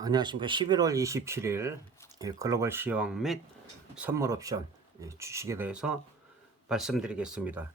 안녕하십니까. 11월 27일 글로벌 시황 및 선물 옵션 주식에 대해서 말씀드리겠습니다.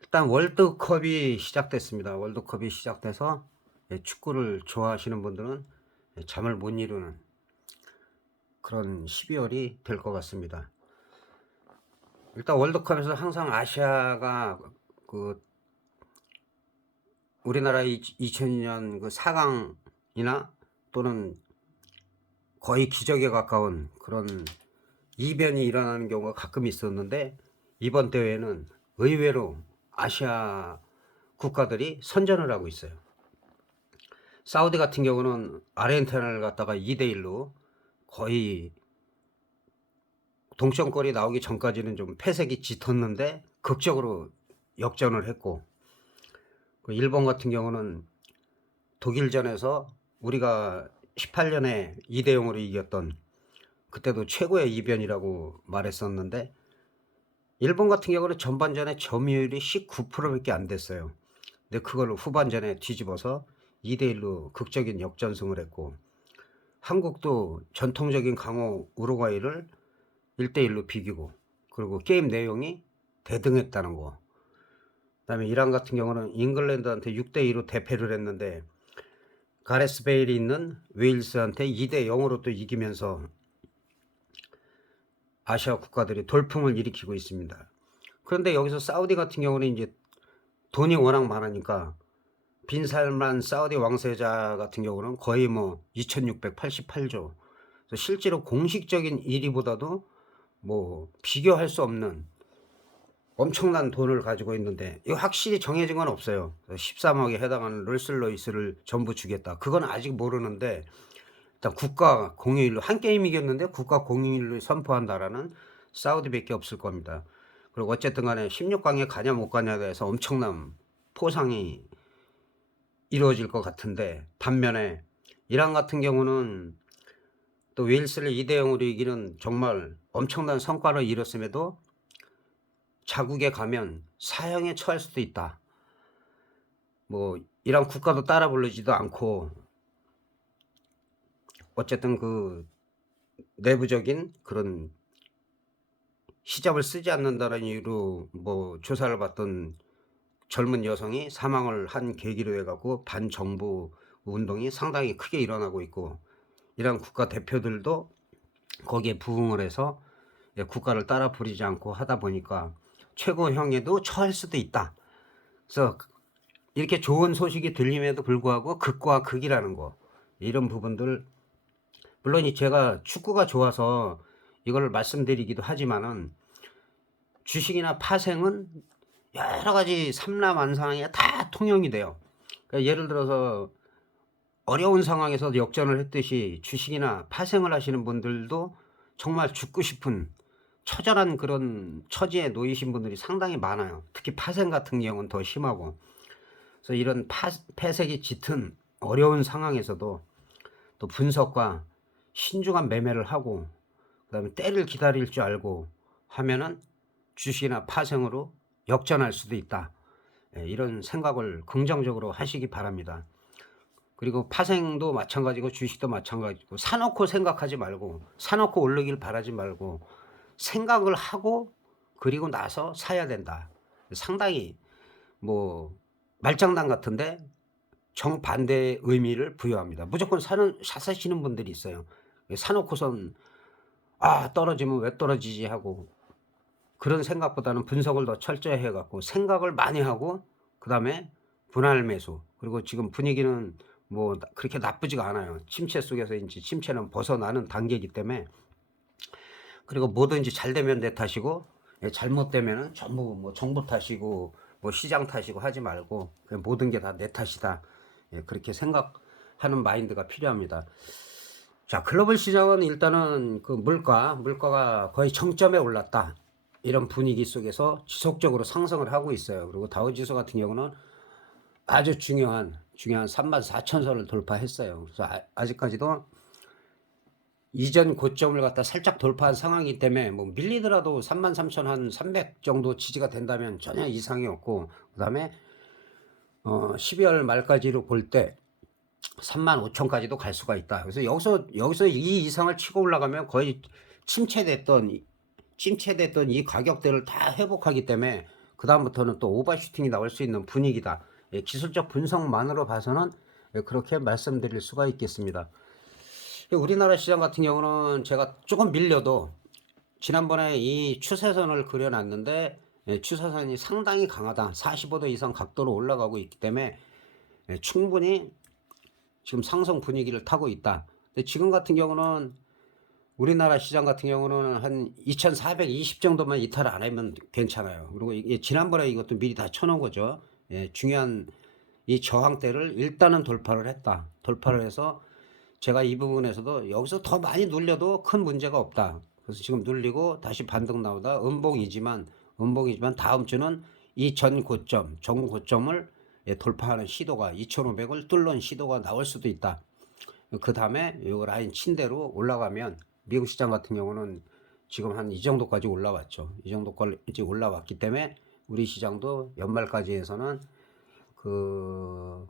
일단 월드컵이 시작됐습니다. 월드컵이 시작돼서 축구를 좋아하시는 분들은 잠을 못 이루는 그런 12월이 될 것 같습니다. 일단 월드컵에서 항상 아시아가 그 우리나라 2002년 그 4강이나 또는 거의 기적에 가까운 그런 이변이 일어나는 경우가 가끔 있었는데, 이번 대회는 의외로 아시아 국가들이 선전을 하고 있어요. 사우디 같은 경우는 아르헨티나를 갖다가 2대1로 거의 동점골이 나오기 전까지는 좀 패색이 짙었는데 극적으로 역전을 했고, 일본 같은 경우는 독일전에서 우리가 18년에 2대0으로 이겼던, 그때도 최고의 이변이라고 말했었는데, 일본 같은 경우는 전반전에 점유율이 19%밖에 안 됐어요. 근데 그걸 후반전에 뒤집어서 2대1로 극적인 역전승을 했고, 한국도 전통적인 강호 우루과이를 1대1로 비기고, 그리고 게임 내용이 대등했다는 거. 그다음에 이란 같은 경우는 잉글랜드한테 6대2로 대패를 했는데, 가레스 베일이 있는 웨일스한테 2대0으로 또 이기면서 아시아 국가들이 돌풍을 일으키고 있습니다. 그런데 여기서 사우디 같은 경우는 이제 돈이 워낙 많으니까, 빈살만 사우디 왕세자 같은 경우는 거의 뭐 2688조, 실제로 공식적인 1위보다도 뭐 비교할 수 없는 엄청난 돈을 가지고 있는데, 이거 확실히 정해진 건 없어요. 13억에 해당하는 롤스로이스를 전부 주겠다, 그건 아직 모르는데, 일단 국가 공휴일로 한 게임 이겼는데 국가 공휴일로 선포한다라는 사우디밖에 없을 겁니다. 그리고 어쨌든 간에 16강에 가냐 못 가냐에 대해서 엄청난 포상이 이루어질 것 같은데, 반면에 이란 같은 경우는 또 웨일스를 2대0으로 이기는 정말 엄청난 성과를 이뤘음에도 자국에 가면 사형에 처할 수도 있다. 뭐 이란 국가도 따라 부르지도 않고, 어쨌든 그 내부적인 그런 히잡을 쓰지 않는다는 이유로 뭐 조사를 받던 젊은 여성이 사망을 한 계기로 해갖고 반정부 운동이 상당히 크게 일어나고 있고, 이런 국가 대표들도 거기에 부응을 해서 국가를 따라 부리지 않고 하다 보니까 최고형에도 처할 수도 있다. 그래서 이렇게 좋은 소식이 들림에도 불구하고 극과 극이라는 거, 이런 부분들, 물론 제가 축구가 좋아서 이걸 말씀드리기도 하지만은, 주식이나 파생은 여러 가지 삼라만상에 다 통용이 돼요. 그러니까 예를 들어서 어려운 상황에서 역전을 했듯이 주식이나 파생을 하시는 분들도 정말 죽고 싶은 처절한 그런 처지에 놓이신 분들이 상당히 많아요. 특히 파생 같은 경우는 더 심하고. 그래서 이런 패색이 짙은 어려운 상황에서도 또 분석과 신중한 매매를 하고, 그다음에 때를 기다릴 줄 알고 하면은 주식이나 파생으로 역전할 수도 있다. 이런 생각을 긍정적으로 하시기 바랍니다. 그리고 파생도 마찬가지고 주식도 마찬가지고, 사놓고 생각하지 말고, 사놓고 오르길 바라지 말고 생각을 하고 그리고 나서 사야 된다. 상당히 뭐 말장난 같은데 정반대의 의미를 부여합니다. 무조건 사시는 분들이 있어요. 사놓고선 떨어지면 왜 떨어지지 하고, 그런 생각보다는 분석을 더 철저히 해 갖고 생각을 많이 하고, 그다음에 분할 매수. 그리고 지금 분위기는 뭐 그렇게 나쁘지가 않아요. 침체 속에서인지 침체는 벗어나는 단계이기 때문에. 그리고 뭐든지 잘 되면 내 탓이고, 잘못되면은 전부 뭐 정부 탓이고 뭐 시장 탓이고 하지 말고, 그냥 모든 게 다 내 탓이다. 그렇게 생각하는 마인드가 필요합니다. 자, 글로벌 시장은 일단은 그 물가가 거의 정점에 올랐다, 이런 분위기 속에서 지속적으로 상승을 하고 있어요. 그리고 다우지수 같은 경우는 아주 중요한 34,000선을 돌파했어요. 그래서 아직까지도 이전 고점을 갖다 살짝 돌파한 상황이기 때문에 뭐 밀리더라도 33,300 정도 지지가 된다면 전혀 이상이 없고, 그다음에 12월 말까지로 볼 때 35,000까지도 갈 수가 있다. 그래서 여기서 이 이상을 치고 올라가면 거의 침체됐던 이 가격대를 다 회복하기 때문에 그다음부터는 또 오버슈팅이 나올 수 있는 분위기다. 예, 기술적 분석만으로 봐서는 그렇게 말씀드릴 수가 있겠습니다. 우리나라 시장 같은 경우는 제가 조금 밀려도 지난번에 이 추세선을 그려놨는데 추세선이 상당히 강하다. 45도 이상 각도로 올라가고 있기 때문에 충분히 지금 상승 분위기를 타고 있다. 근데 지금 같은 경우는 우리나라 시장 같은 경우는 한 2420 정도만 이탈 안 하면 괜찮아요. 그리고 지난번에 이것도 미리 다 쳐놓은 거죠. 중요한 이 저항대를 일단은 돌파를 했다. 돌파를 해서 제가 이 부분에서도 여기서 더 많이 눌려도 큰 문제가 없다. 그래서 지금 눌리고 다시 반등 나오다 음봉이지만 다음 주는 이 전 고점을 돌파하는 시도가 2500을 뚫는 시도가 나올 수도 있다. 그 다음에 이 라인 친대로 올라가면 미국 시장 같은 경우는 지금 한 이 정도까지 올라왔죠. 이 정도까지 올라왔기 때문에 우리 시장도 연말까지 해서는 그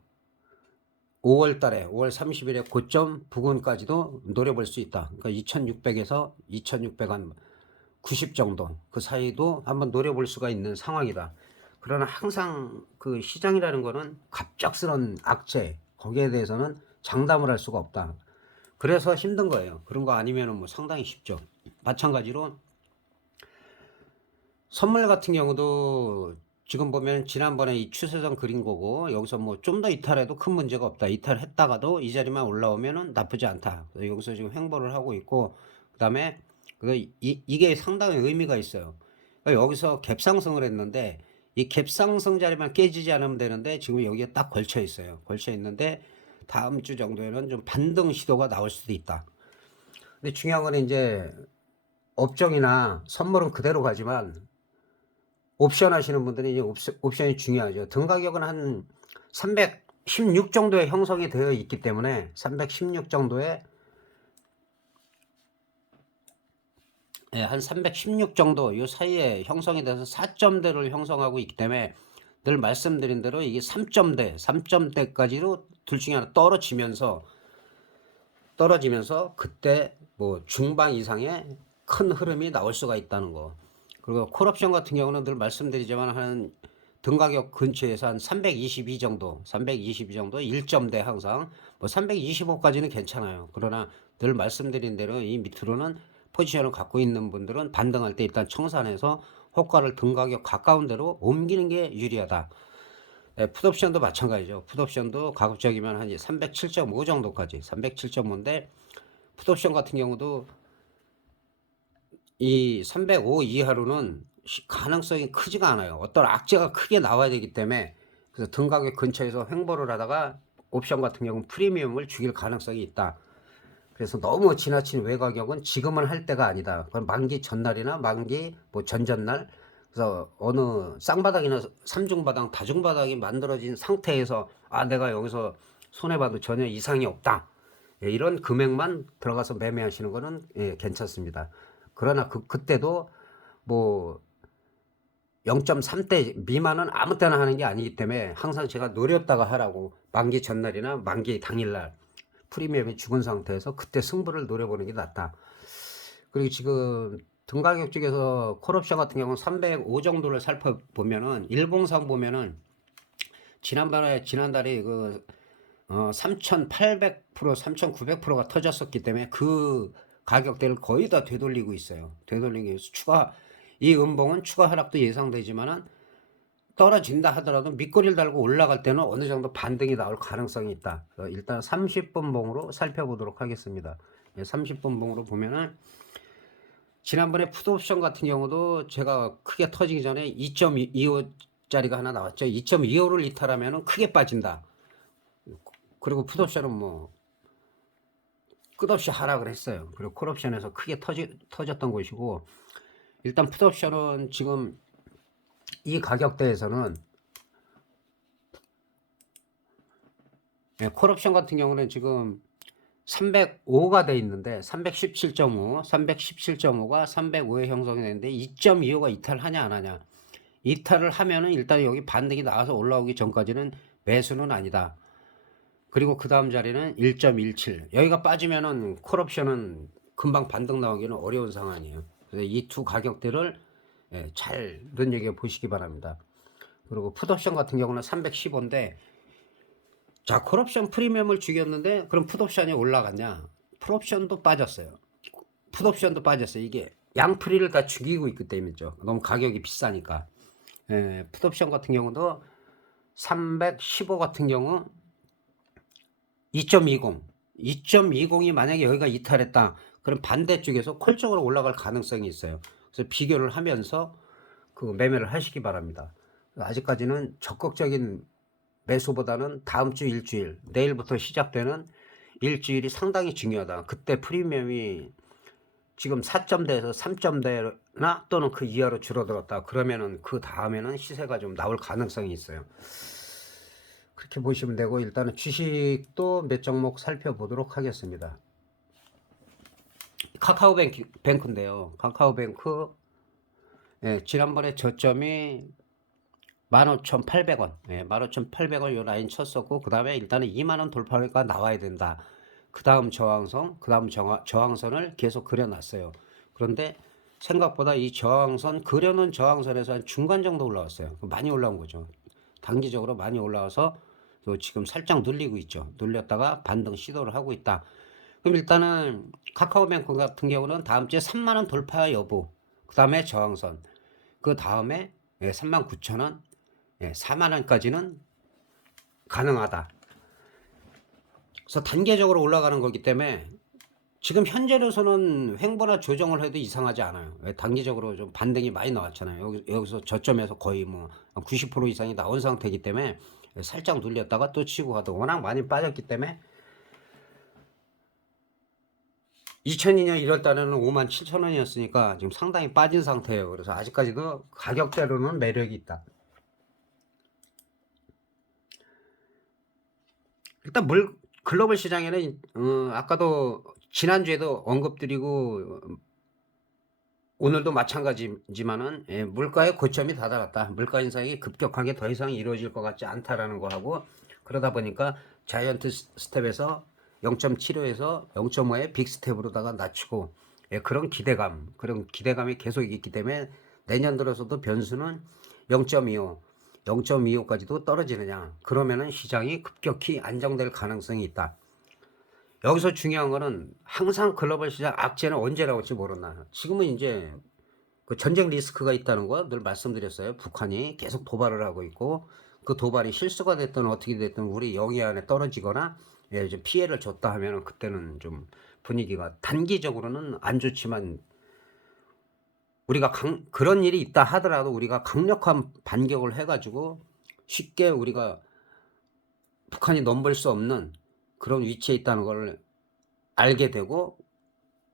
5월 달에 5월 30일에 고점 부근까지도 노려볼 수 있다. 그러니까 2600에서 2690 정도 그 사이도 한번 노려볼 수가 있는 상황이다. 그러나 항상 그 시장이라는 거는 갑작스런 악재 거기에 대해서는 장담을 할 수가 없다. 그래서 힘든 거예요. 그런 거 아니면은 뭐 상당히 쉽죠. 마찬가지로 선물 같은 경우도 지금 보면 지난번에 이 추세선 그린 거고 여기서 뭐 좀 더 이탈해도 큰 문제가 없다. 이탈했다가도 이 자리만 올라오면은 나쁘지 않다. 여기서 지금 횡보를 하고 있고 그다음에 이게 상당히 의미가 있어요. 그러니까 여기서 갭상승을 했는데 이 갭상승 자리만 깨지지 않으면 되는데 지금 여기에 딱 걸쳐 있어요. 걸쳐 있는데 다음 주 정도에는 좀 반등 시도가 나올 수도 있다. 근데 중요한 건 이제 업종이나 선물은 그대로 가지만 옵션 하시는 분들이 이제 옵션이 중요하죠. 등 가격은 한 316 정도에 형성이 되어 있기 때문에 316 정도에 한 316 정도 이 사이에 형성이 돼서 4점대를 형성하고 있기 때문에 늘 말씀드린 대로 이게 3점대까지로 둘 중에 하나 떨어지면서 그때 뭐 중반 이상의 큰 흐름이 나올 수가 있다는 거. 그리고 콜옵션 같은 경우는 늘 말씀드리지만 한 등가격 근처에서 한 322 정도 1점대 항상 뭐 325까지는 괜찮아요. 그러나 늘 말씀드린 대로 이 밑으로는 포지션을 갖고 있는 분들은 반등할 때 일단 청산해서 호가를 등가격 가까운 데로 옮기는 게 유리하다. 풋옵션도 마찬가지죠. 풋옵션도 가급적이면 한 307.5 정도까지 307.5인데 풋옵션 같은 경우도 이 305 이하로는 가능성이 크지가 않아요. 어떤 악재가 크게 나와야 되기 때문에 그래서 등가격 근처에서 횡보를 하다가 옵션 같은 경우는 프리미엄을 죽일 가능성이 있다. 그래서 너무 지나친 외가격은 지금은 할 때가 아니다. 그건 만기 전날이나 만기 뭐 전전날 그래서 어느 쌍바닥이나 삼중바닥 다중바닥이 만들어진 상태에서 내가 여기서 손해봐도 전혀 이상이 없다. 이런 금액만 들어가서 매매하시는 거는 괜찮습니다. 그러나 그때도 뭐 0.3대 미만은 아무 때나 하는 게 아니기 때문에 항상 제가 노렸다가 하라고 만기 전날이나 만기 당일날 프리미엄이 죽은 상태에서 그때 승부를 노려보는 게 낫다. 그리고 지금 등가격 쪽에서 콜옵션 같은 경우는 305 정도를 살펴보면은 일봉상 보면은 지난달에 그 3,800%, 3,900%가 터졌었기 때문에 그 가격대를 거의 다 되돌리고 있어요. 되돌리기 위해서 이 음봉은 추가 하락도 예상되지만은 떨어진다 하더라도 밑꼬리를 달고 올라갈 때는 어느 정도 반등이 나올 가능성이 있다. 일단 30분 봉으로 살펴보도록 하겠습니다. 30분 봉으로 보면은 지난번에 풋옵션 같은 경우도 제가 크게 터지기 전에 2.25짜리가 하나 나왔죠. 2.25를 이탈하면은 크게 빠진다. 그리고 풋옵션은 뭐 끝없이 하락을 했어요. 그리고 콜옵션에서 크게 터졌던 곳이고 일단 풋옵션은 지금 이 가격대에서는 콜옵션 같은 경우는 지금 305가 돼 있는데 317.5가 305에 형성이 되는데 2.25가 이탈하냐 안 하냐. 이탈을 하면은 일단 여기 반등이 나와서 올라오기 전까지는 매수는 아니다. 그리고 그 다음 자리는 1.17. 여기가 빠지면은 콜옵션은 금방 반등 나오기는 어려운 상황이에요. 그래서 이 두 가격대를 잘 눈여겨 보시기 바랍니다. 그리고 풋옵션 같은 경우는 315인데, 자, 콜옵션 프리미엄을 죽였는데 그럼 풋옵션이 올라갔냐? 풋옵션도 빠졌어요. 풋옵션도 빠졌어요. 이게 양프리를 다 죽이고 있기 때문이죠. 너무 가격이 비싸니까. 풋옵션 같은 경우도 315 같은 경우 2.20, 2.20이 만약에 여기가 이탈했다, 그럼 반대쪽에서 콜 쪽으로 올라갈 가능성이 있어요. 그래서 비교를 하면서 그 매매를 하시기 바랍니다. 아직까지는 적극적인 매수보다는 다음 주 일주일, 내일부터 시작되는 일주일이 상당히 중요하다. 그때 프리미엄이 지금 4점대에서 3점대나 또는 그 이하로 줄어들었다, 그러면은 그 다음에는 시세가 좀 나올 가능성이 있어요. 그렇게 보시면 되고, 일단은 주식도 몇 종목 살펴보도록 하겠습니다. 카카오뱅크인데요. 카카오뱅크, 지난번에 저점이 15,800원, 15,800원 요 라인 쳤었고, 그 다음에 일단은 2만원 돌파가 나와야 된다. 그 다음 저항선, 그 다음 저항선을 계속 그려놨어요. 그런데 생각보다 이 저항선, 그려놓은 저항선에서 한 중간 정도 올라왔어요. 많이 올라온 거죠. 단기적으로 많이 올라와서 또 지금 살짝 눌리고 있죠. 눌렸다가 반등 시도를 하고 있다. 그럼 일단은 카카오뱅크 같은 경우는 다음 주에 3만원 돌파 여부, 그 다음에 저항선, 그 다음에 39,000원, 4만원까지는 가능하다. 그래서 단계적으로 올라가는 거기 때문에 지금 현재로서는 횡보나 조정을 해도 이상하지 않아요. 단기적으로 좀 반등이 많이 나왔잖아요. 여기서 저점에서 거의 뭐 90% 이상이 나온 상태이기 때문에 살짝 눌렸다가 또 치고 가도 워낙 많이 빠졌기 때문에 2002년 1월 달에는 57,000원이었으니까 지금 상당히 빠진 상태예요. 그래서 아직까지도 가격대로는 매력이 있다. 일단 글로벌 시장에는 아까도 지난주에도 언급드리고 오늘도 마찬가지지만은 물가의 고점이 다다랐다. 물가 인상이 급격하게 더 이상 이루어질 것 같지 않다라는 거 하고, 그러다 보니까 자이언트 스텝에서 0.75에서 0.5의 빅 스텝으로다가 낮추고, 그런 기대감이 계속 있기 때문에 내년 들어서도 변수는 0.25, 0.25까지도 떨어지느냐, 그러면은 시장이 급격히 안정될 가능성이 있다. 여기서 중요한 거는 항상 글로벌 시장 악재는 언제 나올지 모른다. 지금은 이제 그 전쟁 리스크가 있다는 거 늘 말씀드렸어요. 북한이 계속 도발을 하고 있고, 그 도발이 실수가 됐든 어떻게 됐든 우리 영해 안에 떨어지거나 좀 피해를 줬다 하면은 그때는 좀 분위기가 단기적으로는 안 좋지만, 우리가 그런 일이 있다 하더라도 우리가 강력한 반격을 해가지고 쉽게 우리가 북한이 넘볼 수 없는 그런 위치에 있다는 걸 알게 되고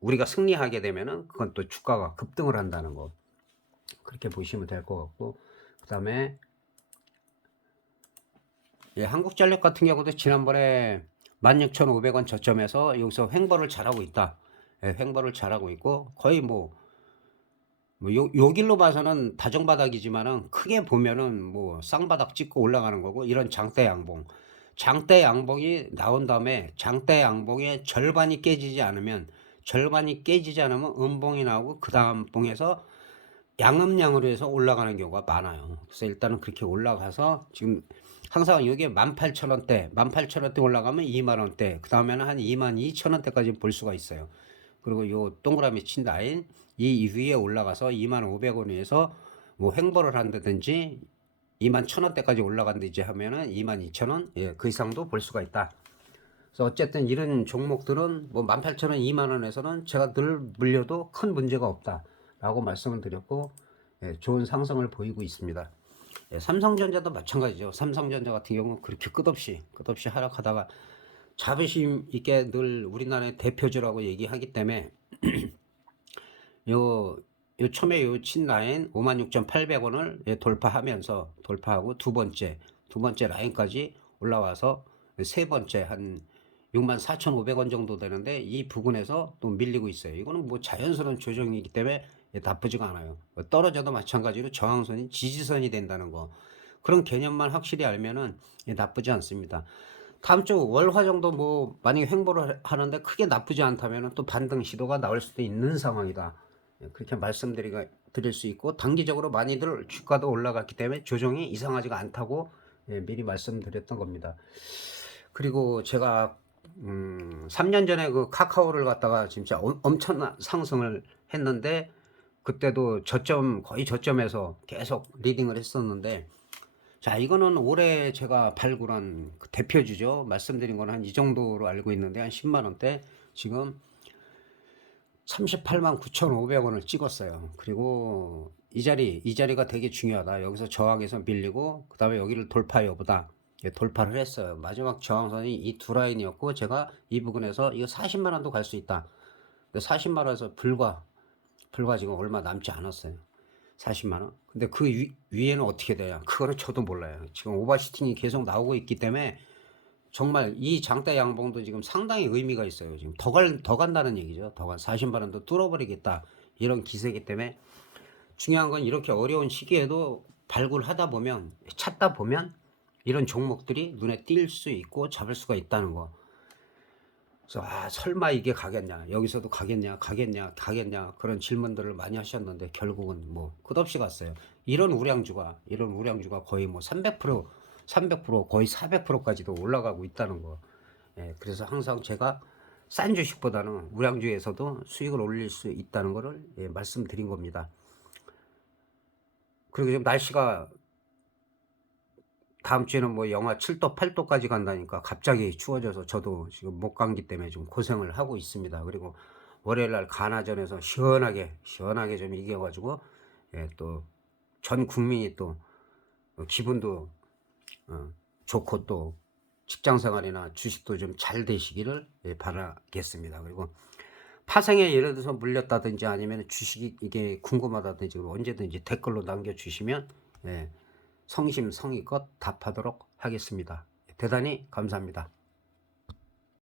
우리가 승리하게 되면은 그건 또 주가가 급등을 한다는 거, 그렇게 보시면 될 것 같고, 그 다음에 한국전력 같은 경우도 지난번에 16,500원 저점에서 여기서 횡보를 잘하고 있다. 횡보를 잘하고 있고, 거의 요 길로 봐서는 다정바닥이지만은 크게 보면은 뭐 쌍바닥 찍고 올라가는 거고, 이런 장대 양봉이 나온 다음에 장대 양봉의 절반이 깨지지 않으면 음봉이 나오고 그 다음 봉에서 양음양으로 해서 올라가는 경우가 많아요. 그래서 일단은 그렇게 올라가서 지금 항상 이게 18,000원대 올라가면 2만원대, 그 다음에는 한 22,000원대까지 볼 수가 있어요. 그리고 요 동그라미 친 라인 이 위에 올라가서 25,000원에서 뭐 횡보를 한다든지 21,000원대까지 올라간다든지 하면은 22,000원, 그 이상도 볼 수가 있다. 그래서 어쨌든 이런 종목들은 뭐 18,000원, 2만원에서는 제가 늘 물려도 큰 문제가 없다 라고 말씀을 드렸고, 좋은 상승을 보이고 있습니다. 삼성전자도 마찬가지죠. 삼성전자 같은 경우 그렇게 끝없이 하락하다가 자부심 있게 늘 우리나라의 대표주라고 얘기하기 때문에 요 처음에 요 친 라인 56,800원을 돌파하고 두 번째 라인까지 올라와서 세 번째 한 64,500원 정도 되는데 이 부근에서 또 밀리고 있어요. 이거는 뭐 자연스러운 조정이기 때문에 나쁘지가 않아요. 떨어져도 마찬가지로 저항선이 지지선이 된다는 거, 그런 개념만 확실히 알면은 나쁘지 않습니다. 다음 주 월화 정도 뭐 만약에 횡보를 하는데 크게 나쁘지 않다면은 또 반등 시도가 나올 수도 있는 상황이다. 예, 그렇게 드릴 수 있고, 단기적으로 많이들 주가도 올라갔기 때문에 조정이 이상하지가 않다고 미리 말씀드렸던 겁니다. 그리고 제가 3년 전에 그 카카오를 갖다가 진짜 엄청난 상승을 했는데, 그때도 거의 저점에서 계속 리딩을 했었는데, 자, 이거는 올해 제가 발굴한 그 대표주죠. 말씀드린 건 한 이 정도로 알고 있는데, 한 10만 원대 지금 38만 9,500원을 찍었어요. 그리고 이 자리가 되게 중요하다. 여기서 저항해서 밀리고, 그 다음에 여기를 돌파 여부다. 돌파를 했어요. 마지막 저항선이 이 두 라인이었고, 제가 이 부분에서 이거 40만 원도 갈 수 있다. 40만 원에서 불과 지금 얼마 남지 않았어요. 40만 원. 근데 그 위에는 어떻게 돼요? 그거는 저도 몰라요. 지금 오버슈팅이 계속 나오고 있기 때문에 정말 이 장대 양봉도 지금 상당히 의미가 있어요. 지금 더 간다는 얘기죠. 40만 원도 뚫어버리겠다. 이런 기세이기 때문에 중요한 건 이렇게 어려운 시기에도 발굴하다 보면, 찾다 보면 이런 종목들이 눈에 띌 수 있고 잡을 수가 있다는 거. 그래서 설마 이게 가겠냐, 여기서도 가겠냐 그런 질문들을 많이 하셨는데, 결국은 뭐 끝없이 갔어요. 이런 우량주가 거의 뭐 300% 거의 400%까지도 올라가고 있다는 거. 예, 그래서 항상 제가 싼 주식보다는 우량주에서도 수익을 올릴 수 있다는 거를 말씀드린 겁니다. 그리고 지금 날씨가 다음 주에는 뭐 영하 7도 8도까지 간다니까 갑자기 추워져서 저도 지금 목감기 때문에 좀 고생을 하고 있습니다. 그리고 월요일 날 가나전에서 시원하게 좀 이겨가지고, 또 전 국민이 또 기분도 좋고, 또 직장 생활이나 주식도 좀 잘 되시기를 바라겠습니다. 그리고 파생에 예를 들어서 물렸다든지 아니면 주식이 이게 궁금하다든지 언제든지 댓글로 남겨주시면 성심성의껏 답하도록 하겠습니다. 대단히 감사합니다.